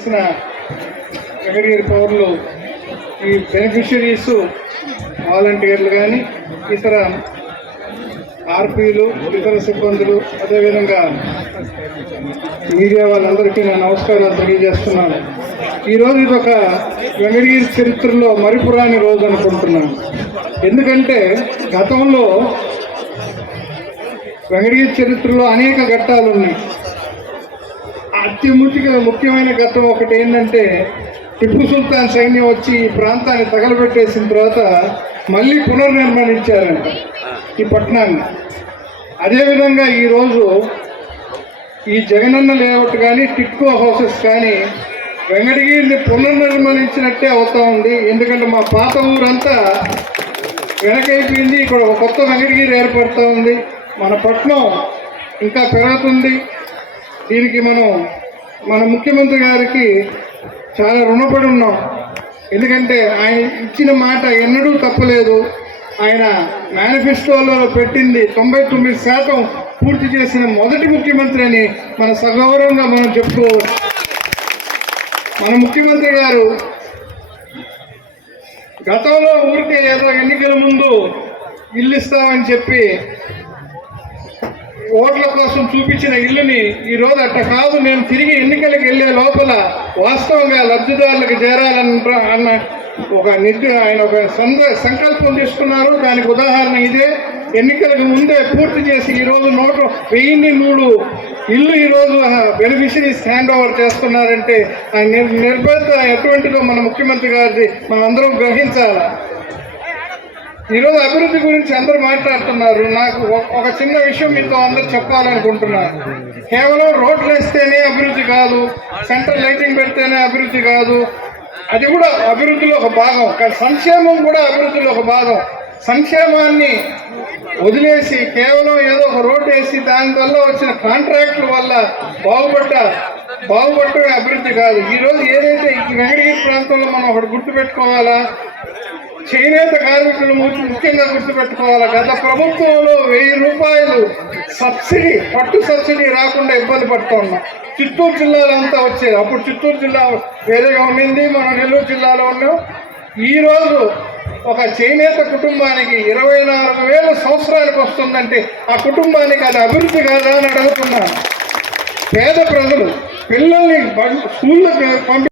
చేసిన వెంకటగిరి పౌరులు ఈ బెనిఫిషరీస్ వాలంటీర్లు కానీ ఇతర ఆర్పీలు ఇతర సిబ్బందులు అదేవిధంగా మీడియా వాళ్ళందరికీ నా నమస్కారాలు తెలియజేస్తున్నాను. ఈరోజు ఇది ఒక వెంకటగిరి చరిత్రలో మరిపురాని రోజు అనుకుంటున్నాను. ఎందుకంటే గతంలో వెంకటగిరి చరిత్రలో అనేక ఘట్టాలు ఉన్నాయి అతి ముఖ్య ముఖ్యమైన ఘట్టం ఒకటి ఏంటంటే టిప్పు సుల్తాన్ సైన్యం వచ్చి ఈ ప్రాంతాన్ని తగలబెట్టేసిన తర్వాత మళ్ళీ పునర్నిర్మాణించారంట ఈ పట్టణాన్ని. అదేవిధంగా ఈరోజు ఈ జగనన్న లేఅవుట్ కానీ టిట్కో హౌసెస్ కానీ వెంకటగిరిని పునర్నిర్మాణించినట్టే అవుతా ఉంది. ఎందుకంటే మా పాత ఊరంతా వెనకైపోయింది. ఇక్కడ ఒక కొత్త వెంకటగిరి ఏర్పడుతూ ఉంది. మన పట్నం ఇంకా పెరుగుతుంది. దీనికి మనం మన ముఖ్యమంత్రి గారికి చాలా రుణపడి ఉన్నాం. ఎందుకంటే ఆయన ఇచ్చిన మాట ఎన్నడూ తప్పలేదు. ఆయన మేనిఫెస్టోలో పెట్టింది తొంభై తొమ్మిది శాతం పూర్తి చేసిన మొదటి ముఖ్యమంత్రి అని మన సగౌరవంగా మనం చెప్పుకోవచ్చు మన ముఖ్యమంత్రి గారు గతంలో ఊరికే ఏదో ఎన్నికల ముందు ఇల్లు ఇస్తామని చెప్పి ఓట్ల కోసం చూపించిన ఇల్లుని ఈ రోజు అట్ట కాదు నేను తిరిగి ఎన్నికలకు వెళ్ళే లోపల వాస్తవంగా లబ్ధిదారులకు చేరాలని అన్న ఒక నిర్ది ఆయన ఒక సంకల్పం తీసుకున్నారు. దానికి ఉదాహరణ ఇదే. ఎన్నికలకు ముందే పూర్తి చేసి ఈ రోజు నూట వెయ్యిన్ని మూడు ఇల్లు ఈరోజు బెనిఫిషరీస్ హ్యాండ్ ఓవర్ చేస్తున్నారంటే ఆయన నిర్ నిర్భరత ఎటువంటిదో మన ముఖ్యమంత్రి గారిది మనం అందరం గ్రహించాలి? ఈరోజు అభివృద్ధి గురించి అందరూ మాట్లాడుతున్నారు. నాకు ఒక- చిన్న విషయం మీతో అందరు చెప్పాలనుకుంటున్నాను కేవలం రోడ్లు వేస్తేనే అభివృద్ధి కాదు సెంట్రల్ లైటింగ్ పెడితేనే అభివృద్ధి కాదు. అది కూడా అభివృద్ధిలో ఒక భాగం. కానీ సంక్షేమం కూడా అభివృద్ధిలో ఒక భాగం. సంక్షేమాన్ని వదిలేసి కేవలం ఏదో ఒక రోడ్డు వేసి దానివల్ల వచ్చిన కాంట్రాక్టుల వల్ల బాగుపడ్డ బాగుపడటమే అభివృద్ధి కాదు. ఈరోజు ఏదైతే ఈ వెంకటగిరి ప్రాంతంలో మనం ఒకటి గుర్తుపెట్టుకోవాలా? చేనేత కార్మికులు ము- ముఖ్యంగా గుర్తుపెట్టుకోవాలి గత ప్రభుత్వంలో వెయ్యి రూపాయలు సబ్సిడీ పట్టు సబ్సిడీ రాకుండా ఇబ్బంది పడుతున్నాం చిత్తూరు జిల్లాలో అంతా వచ్చేది. అప్పుడు చిత్తూరు జిల్లా వేరేగా ఉండింది. మన నెల్లూరు జిల్లాలో ఉన్నాం. ఈ రోజు ఒక చేనేత కుటుంబానికి ఇరవై నాలుగు వేల సంవత్సరానికి వస్తుందంటే ఆ కుటుంబానికి అది అభివృద్ధి కాదా అని అడుగుతున్నాను. పేద ప్రజలు పిల్లల్ని స్కూళ్ళకి పంపి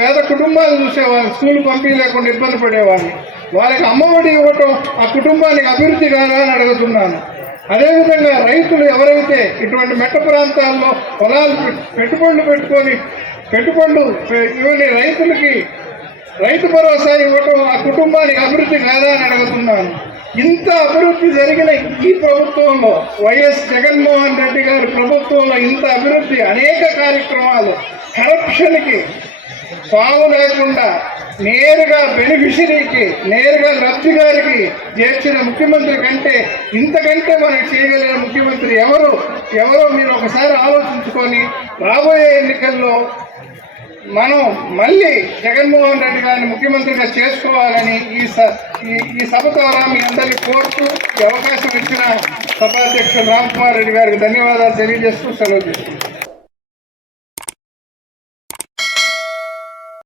పేద కుటుంబాలు చూసేవాళ్ళు స్కూల్ పంపి లేకుండా ఇబ్బంది పడేవాళ్ళు. వాళ్ళకి అమ్మఒడి ఇవ్వటం ఆ కుటుంబానికి అభివృద్ధి కాదా అని అడుగుతున్నాను. అదేవిధంగా రైతులు ఎవరైతే ఇటువంటి మెట్ట ప్రాంతాల్లో పొలాలు పెట్టుబడులు పెట్టుకొని పెట్టుబడులు ఇవన్నీ రైతులకి రైతు భరోసా ఇవ్వటం ఆ కుటుంబానికి అభివృద్ధి కాదా అని అడుగుతున్నాను. ఇంత అభివృద్ధి జరిగిన ఈ ప్రభుత్వంలో వైఎస్ జగన్మోహన్ రెడ్డి గారి ప్రభుత్వంలో ఇంత అభివృద్ధి అనేక కార్యక్రమాలు కరప్షన్కి సాగు లేకుండా నేరుగా బెనిఫిషరీకి నేరుగా లబ్ధిదారికి చేర్చిన ముఖ్యమంత్రి కంటే ఇంతకంటే మనం చేయగలిగిన ముఖ్యమంత్రి ఎవరు? ఎవరో మీరు ఒకసారి ఆలోచించుకొని రాబోయే ఎన్నికల్లో మనం మళ్ళీ జగన్మోహన్ రెడ్డి గారిని ముఖ్యమంత్రిగా చేసుకోవాలని ఈ స- ఈ- ఈ సభ ద్వారా మీ అందరికీ కోరుతూ ఈ అవకాశం ఇచ్చిన సభాధ్యక్షుడు రామ్ కుమార్ రెడ్డి గారికి ధన్యవాదాలు తెలియజేస్తూ సెలవు తీసుకుంటాను